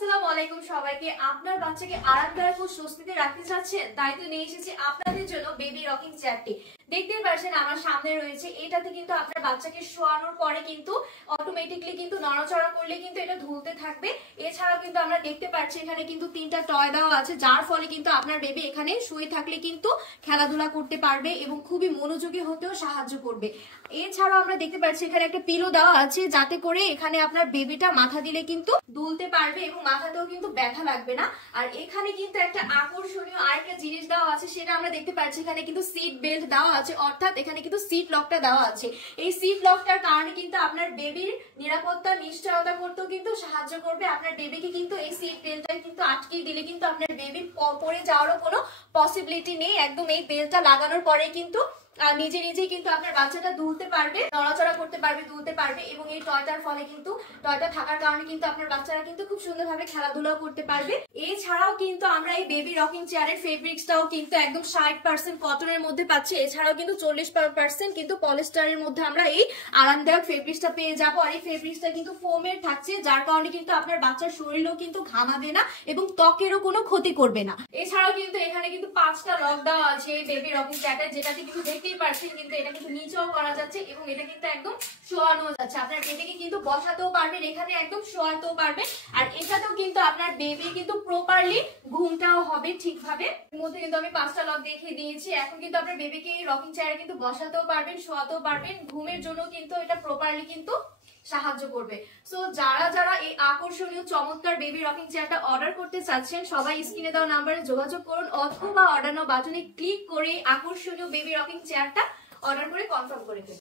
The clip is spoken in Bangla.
আসসালামু আলাইকুম সবাইকে। আপনার বাচ্চাকে আরামদায়ক ও স্বস্তিতে রাখতে চাচ্ছেন, তাই তো নিয়ে এসেছি আপনাদের জন্য বেবি রকিং চেয়ারটি। দেখতেই পাচ্ছেন আমার সামনে রয়েছে। এটাতে কিন্তু আপনার বাচ্চাকে শোয়ানোর পরে কিন্তু অটোমেটিকলি কিন্তু নড়াচড়া করলে কিন্তু এটা ঝুলতে থাকবে। এছাড়াও কিন্তু আমরা দেখতে পাচ্ছি এখানে কিন্তু 3টা টয় দেওয়া আছে, যার ফলে কিন্তু আপনার বেবি এখানে শুয়ে থাকলে কিন্তু খেলাধুলা করতে পারবে এবং খুবই মনোযোগী হতেও সাহায্য করবে। এছাড়াও আমরা দেখতে পাচ্ছি এখানে একটা পিলো দেওয়া আছে, যাতে করে এখানে আপনার বেবিটা মাথা দিলে কিন্তু দুলতে পারবে এবং মাথাতেও কিন্তু ব্যথা লাগবে না। আর এখানে কিন্তু একটা আকর্ষণীয় আরেকটা জিনিস দেওয়া আছে, সেটা আমরা দেখতে পাচ্ছি এখানে কিন্তু সিট বেল্ট দেওয়া আছে, অর্থাৎ এখানে কিন্তু সিট লকটা দেওয়া আছে। এই সিট লকটার কারণে কিন্তু আপনার বেবির নিরাপত্তা নিশ্চয়তা করতেও কিন্তু সাহায্য করবে। আপনার বেবিকে কিন্তু এই সিট বেল্টটা কিন্তু আটকে দিলে কিন্তু আপনার বেবি পড়ে যাওয়ারও কোনো পসিবিলিটি নেই। একদম এই বেল্টটা লাগানোর পরে কিন্তু নিজে নিজেই কিন্তু আপনার বাচ্চাটা দুলতে পারবে, নড়াচড়া করতে পারবে, দুলতে পারবে। এবং এই টয়টার ফলে কিন্তু টয়টা থাকার কারণে কিন্তু আপনার বাচ্চারা কিন্তু খুব সুন্দরভাবে খেলাধুলাও করতে পারবে। এছাড়াও কিন্তু আমরা এই বেবি রকিং চেয়ারের ফেব্রিক্সটাও কিন্তু একদম 60% কটনের মধ্যে পাচ্ছি। এছাড়াও কিন্তু 40% কিন্তু পলিস্টারের মধ্যে আমরা এই আরামদায়ক ফেব্রিক্সটা পেয়ে যাবো। আর এই ফেব্রিক্সটা কিন্তু ফোমের থাকছে, যার কারণে কিন্তু আপনার বাচ্চার শরীরও কিন্তু ঘামাবে না এবং ত্বকেরও কোনো ক্ষতি করবে না। এছাড়াও কিন্তু এখানে কিন্তু 5টা লক দেওয়া আছে এই বেবি রকিং চেয়ারটা, যেটাতে কিন্তু দেখতেই পাচ্ছেন কিন্তু এটা কিন্তু নিচেও করা যাচ্ছে এবং এটা কিন্তু একদম শোয়ানো যাচ্ছে। আপনার বেবিকে কিন্তু বসাতেও পারবেন, এখানে একদম শোয়াতেও পারবেন। আর এটাতেও কিন্তু আপনার বেবি কিন্তু প্রপারলি ঘুমটাও হবে ঠিকভাবে। এর মধ্যে কিন্তু আমি 5টা লক দেখিয়ে দিয়েছি। এখন কিন্তু আপনার বেবিকে এই রকিং চেয়ারে কিন্তু বসাতেও পারবেন, শোয়াতেও পারবেন। ঘুমের জন্য কিন্তু এটা প্রপারলি কিন্তু সাহায্য করবে। সো যারা যারা এই আকর্ষণীয় চমৎকার বেবি রকিং চেয়ারটা অর্ডার করতে চাচ্ছেন, সবাই স্ক্রিনে দেওয়া নাম্বারে যোগাযোগ করুন অথবা অর্ডার নাও বাটনে ক্লিক করে আকর্ষণীয় বেবি রকিং চেয়ারটা অর্ডার করে কনফার্ম করে দিন।